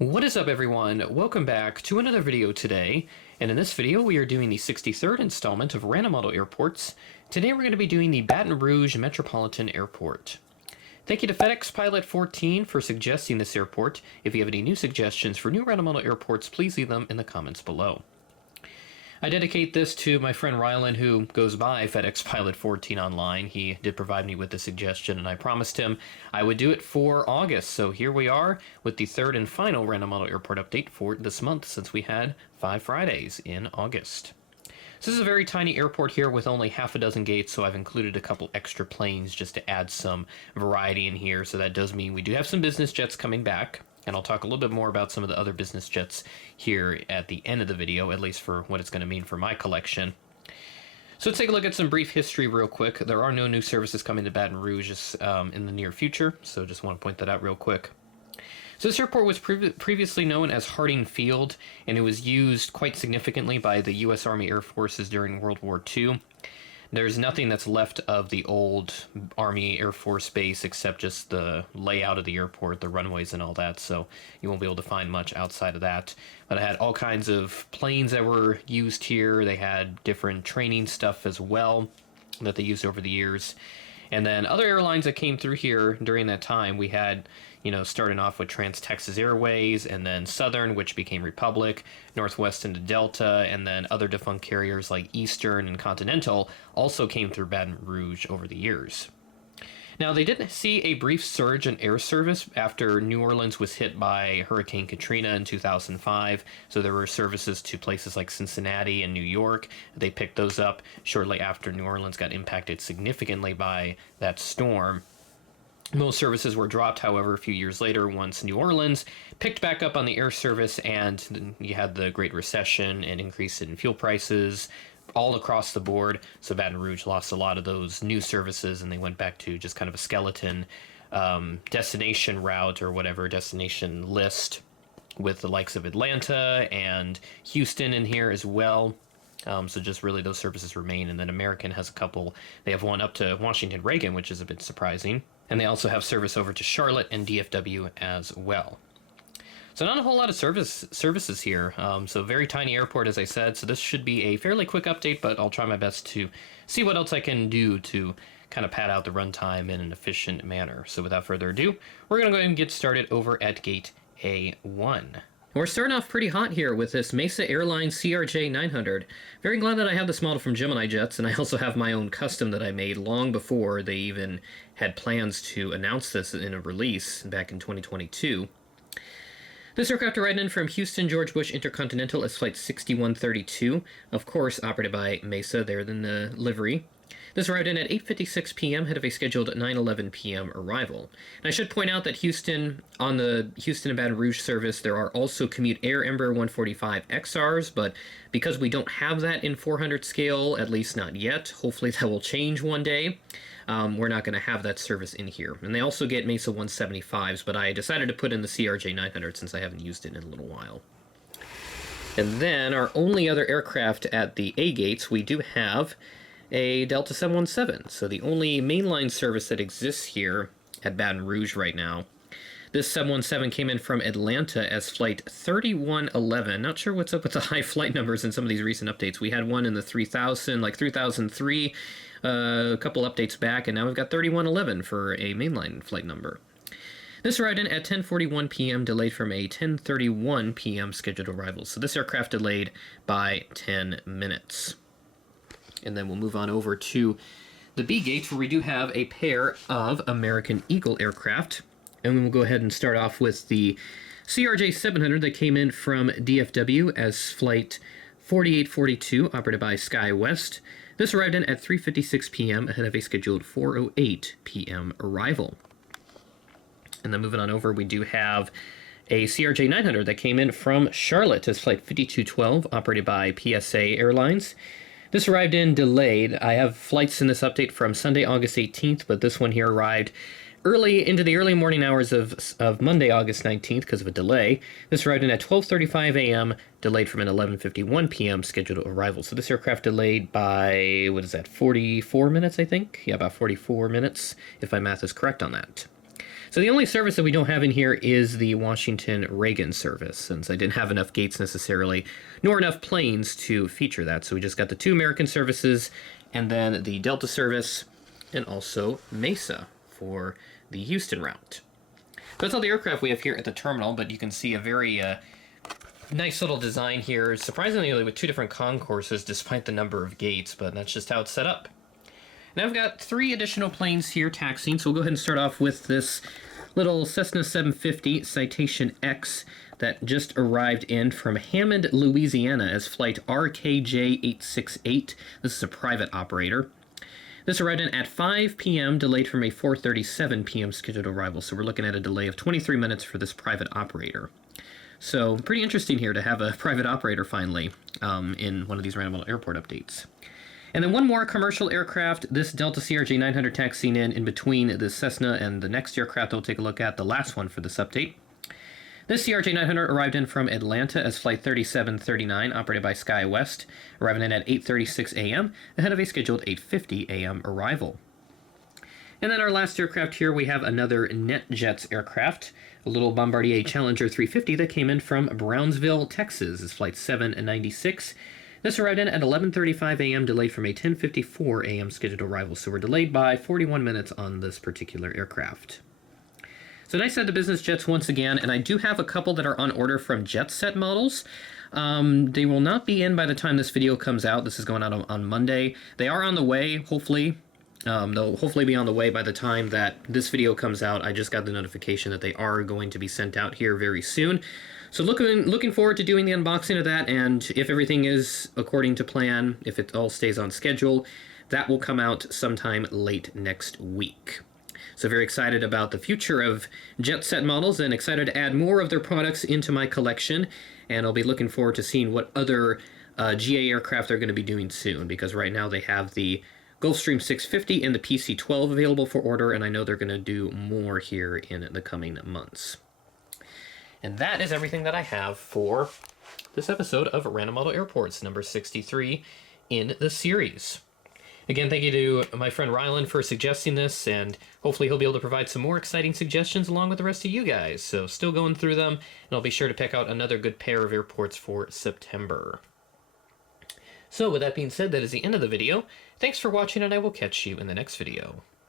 What is up, everyone? Welcome back to another video today, and in this video we are doing the 63rd installment of Random Model Airports. Today we're going to be doing the Baton Rouge Metropolitan Airport. Thank you to FedEx Pilot 14 for suggesting this airport. If you have any new suggestions for new Random Model Airports, please leave them in the comments below. I dedicate this to my friend Rylan, who goes by FedEx Pilot 14 online. He did provide me with the suggestion, and I promised him I would do it for August. So here we are with the third and final Random Model Airport update for this month, since we had 5 Fridays in August. So this is a very tiny airport here with only half a dozen gates, so I've included a couple extra planes just to add some variety in here. So that does mean we do have some business jets coming back. And I'll talk a little bit more about some of the other business jets here at the end of the video, at least for what it's going to mean for my collection. So let's take a look at some brief history real quick. There are no new services coming to Baton Rouge in the near future, so just want to point that out real quick. So this airport was previously known as Harding Field, and it was used quite significantly by the U.S. Army Air Forces during World War II. There's nothing that's left of the old Army Air Force base except just the layout of the airport, the runways and all that, so you won't be able to find much outside of that. But I had all kinds of planes that were used here. They had different training stuff as well that they used over the years. And then other airlines that came through here during that time, we had, starting off with Trans-Texas Airways, and then Southern, which became Republic, Northwest into Delta, and then other defunct carriers like Eastern and Continental also came through Baton Rouge over the years. Now, they did see a brief surge in air service after New Orleans was hit by Hurricane Katrina in 2005, so there were services to places like Cincinnati and New York. They picked those up shortly after New Orleans got impacted significantly by that storm. Most services were dropped, however, a few years later once New Orleans picked back up on the air service, and you had the Great Recession and increase in fuel prices all across the board, so Baton Rouge lost a lot of those new services, and they went back to just kind of a skeleton destination route or whatever, destination list, with the likes of Atlanta and Houston in here as well. So just really those services remain, and then American has a couple. They have one up to Washington Reagan, which is a bit surprising, and they also have service over to Charlotte and DFW as well. So not a whole lot of services here. So very tiny airport, as I said, so this should be a fairly quick update, but I'll try my best to see what else I can do to kind of pad out the runtime in an efficient manner. So without further ado, we're going to go ahead and get started over at gate A1. We're starting off pretty hot here with this Mesa Airlines CRJ900. Very glad that I have this model from Gemini Jets, and I also have my own custom that I made long before they even had plans to announce this in a release back in 2022. This aircraft arrived in from Houston George Bush Intercontinental as Flight 6132, of course operated by Mesa, there in the livery. This arrived in at 8:56 p.m. ahead of a scheduled 9:11 p.m. arrival. And I should point out that Houston, on the Houston and Baton Rouge service, there are also Commute Air Embraer 145 XRs, but because we don't have that in 400 scale, at least not yet, hopefully that will change one day, we're not going to have that service in here. And they also get Mesa 175s, but I decided to put in the CRJ900 since I haven't used it in a little while. And then our only other aircraft at the A gates, we do have a Delta 717, so the only mainline service that exists here at Baton Rouge right now. This 717 came in from Atlanta as Flight 3111. Not sure what's up with the high flight numbers in some of these recent updates. We had one in the 3000, like 3003, a couple updates back, and now we've got 3111 for a mainline flight number. This arrived in at 10:41 p.m., delayed from a 10:31 p.m. scheduled arrival. So this aircraft delayed by 10 minutes. And then we'll move on over to the B gates, where we do have a pair of American Eagle aircraft. And we will go ahead and start off with the CRJ900 that came in from DFW as Flight 4842, operated by SkyWest. This arrived in at 3:56 p.m. ahead of a scheduled 4:08 p.m. arrival. And then moving on over, we do have a CRJ900 that came in from Charlotte as Flight 5212, operated by PSA Airlines. This arrived in delayed. I have flights in this update from Sunday, August 18th, but this one here arrived early into the early morning hours of Monday, August 19th because of a delay. This arrived in at 12:35 a.m., delayed from an 11:51 p.m. scheduled arrival. So this aircraft delayed by, 44 minutes, I think? Yeah, about 44 minutes, if my math is correct on that. So the only service that we don't have in here is the Washington Reagan service, since I didn't have enough gates necessarily, nor enough planes to feature that. So we just got the 2 American services, and then the Delta service, and also Mesa for the Houston route. So that's all the aircraft we have here at the terminal, but you can see a very nice little design here, surprisingly with 2 different concourses despite the number of gates, but that's just how it's set up. Now I've got 3 additional planes here taxiing, so we'll go ahead and start off with this little Cessna 750 Citation X that just arrived in from Hammond, Louisiana as flight RKJ868. This is a private operator. This arrived in at 5 p.m., delayed from a 4:37 p.m. scheduled arrival, so we're looking at a delay of 23 minutes for this private operator. So pretty interesting here to have a private operator finally in one of these Random Model Airport updates. And then one more commercial aircraft, this Delta CRJ900 taxiing in between the Cessna and the next aircraft we'll take a look at, the last one for this update. This CRJ900 arrived in from Atlanta as Flight 3739, operated by SkyWest, arriving in at 8:36 a.m., ahead of a scheduled 8:50 a.m. arrival. And then our last aircraft here, we have another NetJets aircraft, a little Bombardier Challenger 350 that came in from Brownsville, Texas, as Flight 796. This arrived in at 11:35 a.m., delayed from a 10:54 a.m. scheduled arrival, so we're delayed by 41 minutes on this particular aircraft. So nice to have the business jets once again, and I do have a couple that are on order from JetSet models. They will not be in by the time this video comes out. This is going out on Monday. They are on the way, hopefully. They'll hopefully be on the way by the time that this video comes out. I just got the notification that they are going to be sent out here very soon. So looking forward to doing the unboxing of that, and if everything is according to plan, if it all stays on schedule, that will come out sometime late next week. So very excited about the future of JetSet models and excited to add more of their products into my collection, and I'll be looking forward to seeing what other GA aircraft they're going to be doing soon, because right now they have the Gulfstream 650 and the PC-12 available for order, and I know they're going to do more here in the coming months. And that is everything that I have for this episode of Random Model Airports, number 63 in the series. Again, thank you to my friend Rylan for suggesting this, and hopefully he'll be able to provide some more exciting suggestions along with the rest of you guys. So still going through them, and I'll be sure to pick out another good pair of airports for September. So with that being said, that is the end of the video. Thanks for watching, and I will catch you in the next video.